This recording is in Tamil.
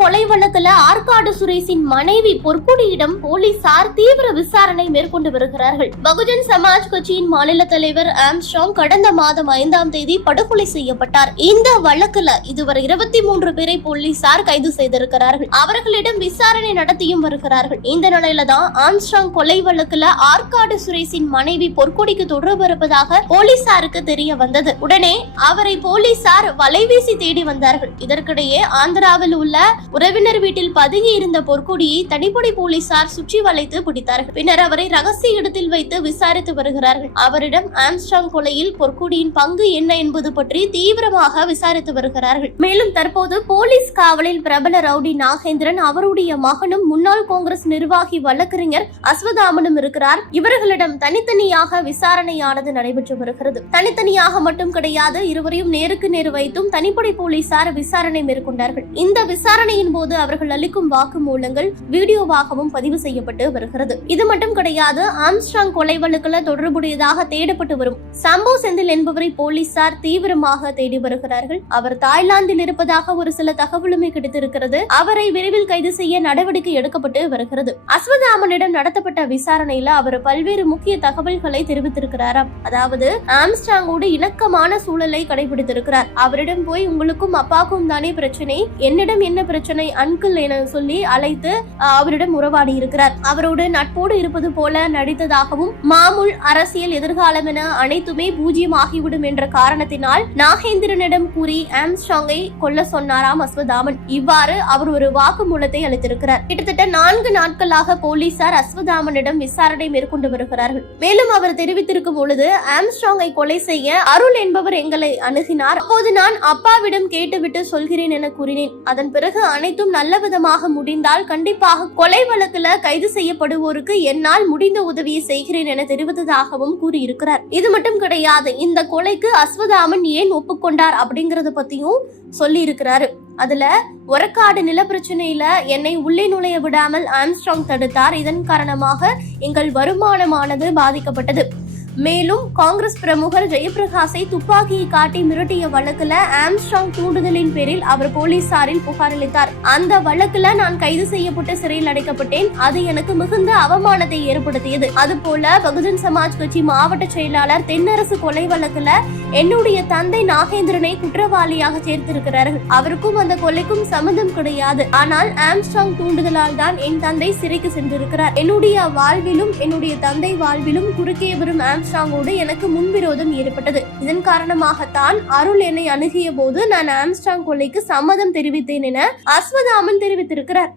கொலை வழக்குல ஆற்காடு சுரேஷின் மனைவி பொற்குடியிடம் போலீசார் தீவிர விசாரணை மேற்கொண்டு வருகிறார்கள். பகுஜன் சமாஜ் கட்சியின் மாநில தலைவர் ஆம்ஸ்ட்ராங் கடந்த மாதம் ஐந்தாம் தேதி படுகொலை செய்யப்பட்டார். இந்த வழக்குல இதுவரை இருபத்தி மூன்று பேரை போலீசார் கைது செய்திருக்கிறார்கள். அவர்களிடம் விசாரணை நடத்தியும் வருகிறார்கள். இந்த நிலையில தான் ஆம்ஸ்ட்ராங் கொலை வழக்குல ஆற்காடு சுரேஷின் மனைவி பொற்குடிக்கு தொடர்பு இருப்பதாக போலீசாருக்கு தெரிய வந்தது. உடனே அவரை போலீசார் வலைவீசி தேடி வந்தார்கள். இதற்கிடையே ஆந்திராவில் உள்ள உறவினர் வீட்டில் பதுங்கி இருந்த பொற்கொடியை தனிப்படை போலீசார் சுற்றி வளைத்து பிடித்தார்கள். பின்னர் அவரை ரகசிய இடத்தில் வைத்து விசாரித்து வருகிறார்கள். அவரிடம் ஆம்ஸ்டாங் கொலையில் பொற்கொடியின் பங்கு என்ன என்பது பற்றி தீவிரமாக விசாரித்து வருகிறார்கள். மேலும் தற்போது போலீஸ் காவலில் பிரபல ரவுடி நாகேந்திரன் அவருடைய மகனும் முன்னாள் காங்கிரஸ் நிர்வாகி வழக்கறிஞர் அஸ்வதாமனும் இருக்கிறார். இவர்களிடம் தனித்தனியாக விசாரணையானது நடைபெற்று வருகிறது. தனித்தனியாக மட்டும் கிடையாது இருவரையும் நேருக்கு நேர் வைத்தும் தனிப்படை போலீசார் விசாரணை மேற்கொண்டார்கள். இந்த விசாரணையின் போது அவர்கள் அளிக்கும் வாக்குமூலங்கள் வீடியோவாகவும் பதிவு செய்யப்பட்டு வருகிறது. இது மட்டும் கிடையாது ஆம்ஸ்ட்ராங் கொலை வழக்குல தொடர்புடையதாக தேடப்பட்டு வரும் சம்போ செந்தில் என்பவரை போலீசார் தீவிரமாக தேடி வருகிறார்கள். அவர் தாய்லாந்தில் இருப்பதாக ஒரு சில தகவலுமே கிடைத்திருக்கிறது. அவரை விரைவில் கைது செய்ய நடவடிக்கை எடுக்கப்பட்டு வருகிறது. அஸ்வதாமனிடம் நடத்தப்பட்ட விசாரணையில அவர் பல்வேறு முக்கிய தகவல்களை தெரிவித்திருக்கிறாராம். அதாவது ஆம்ஸ்டாங்கோடு இணக்கமான சூழலை கடைபிடித்திருக்கிறார். அவரிடம் போய் உங்களுக்கும் அப்பாக்கும் தானே பிரச்சனை? என்னிடம் என்ன பிரச்சனை? புருஷனை அன்கிள் என சொல்லி அழைத்து அவரிடம் உறவாடி இருக்கிறார். அவரோடு நட்போடு இருப்பது போல நடித்ததாகவும் மாமூல் அரசியல் எதிர்காலம் என அனைத்துமே பூஜ்ஜியமாகிவிடும் என்ற காரணத்தினால் நாகேந்திரனிடம் கூறி ஆம்ஸ்டாங்கை கொல்ல சொன்னாராம் அஸ்வதாமன். இவ்வாறு அவர் ஒரு வாக்குமூலத்தை அளித்திருக்கிறார். கிட்டத்தட்ட நான்கு நாட்களாக போலீசார் அஸ்வதாமனிடம் விசாரணை மேற்கொண்டு வருகிறார்கள். மேலும் அவர் தெரிவித்திருக்கும் பொழுது ஆம்ஸ்டாங்கை கொலை செய்ய அருள் என்பவர் எங்களை அணுகினார். அப்போது நான் அப்பாவிடம் கேட்டுவிட்டு சொல்கிறேன் என கூறினேன். அதன் பிறகு அனைத்தும் நல்ல விதமாக முடிந்தால் கண்டிப்பாக கொலை வழக்குல கைது செய்யப்படுவோருக்கு என்னால் முடிந்த உதவியை செய்கிறேன் என தெரிவித்ததாகவும் கூறியிருக்கிறார். இது மட்டும் கிடையாது இந்த கொலைக்கு அஸ்வதாமன் ஏன் ஒப்புக்கொண்டார் அப்படிங்கறத பத்தியும் சொல்லி இருக்கிறாரு அதுல ஒரக்காடு நில பிரச்சனையில என்னை உள்ளே நுழைய விடாமல் ஆம்ஸ்ட்ராங் தடுத்தார். இதன் காரணமாக எங்கள் வருமானமானது பாதிக்கப்பட்டது. மேலும் காங்கிரஸ் பிரமுகர் ஜெயபிரகாஷை துப்பாக்கியை காட்டி மிரட்டிய வழக்குல ஆம்ஸ்ட்ராங் தூண்டுதலின் பேரில் அவர் போலீசாரில் புகார் அளித்தார். அந்த வழக்குல நான் கைது செய்யப்பட்டு சிறையில் அடைக்கப்பட்டேன். அது எனக்கு மிகுந்த அவமானத்தை ஏற்படுத்தியது. அதுபோல பகுஜன் சமாஜ் கட்சி மாவட்ட செயலாளர் தென்னரசு கொலை வழக்குல என்னுடைய தந்தை நாகேந்திரனை குற்றவாளியாக சேர்த்திருக்கிறார்கள். அவருக்கும் அந்த கொலைக்கும் சம்மந்தம் கிடையாது. ஆனால் ஆம்ஸ்ட்ராங் தூண்டுதலால் தான் என் தந்தை சிறைக்கு சென்றிருக்கிறார். என்னுடைய வாழ்விலும் என்னுடைய தந்தை வாழ்விலும் குறுக்கே வரும் ஆம்ஸ்ட்ராங்கோடு எனக்கு முன்விரோதம் ஏற்பட்டது. இதன் காரணமாகத்தான் அருள் என்னை அணுகிய போது நான் ஆம்ஸ்ட்ராங் கொலைக்கு சம்மதம் தெரிவித்தேன் என அஸ்வதாமன் தெரிவித்திருக்கிறார்.